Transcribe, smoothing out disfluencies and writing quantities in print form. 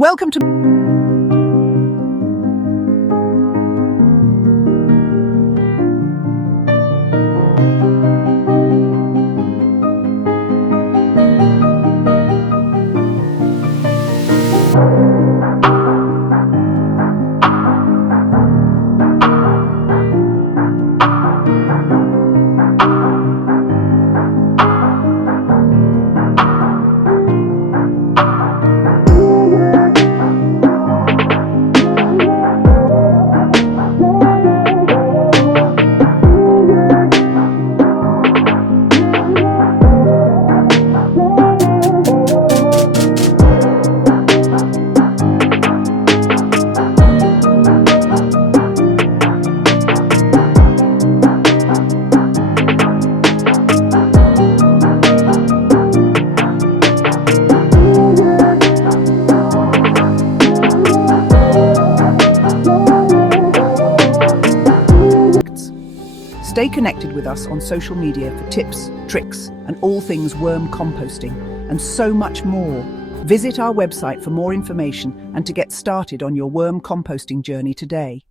Welcome to Stay connected with us on social media for tips, tricks, and all things worm composting, and so much more. Visit our website for more information and to get started on your worm composting journey today.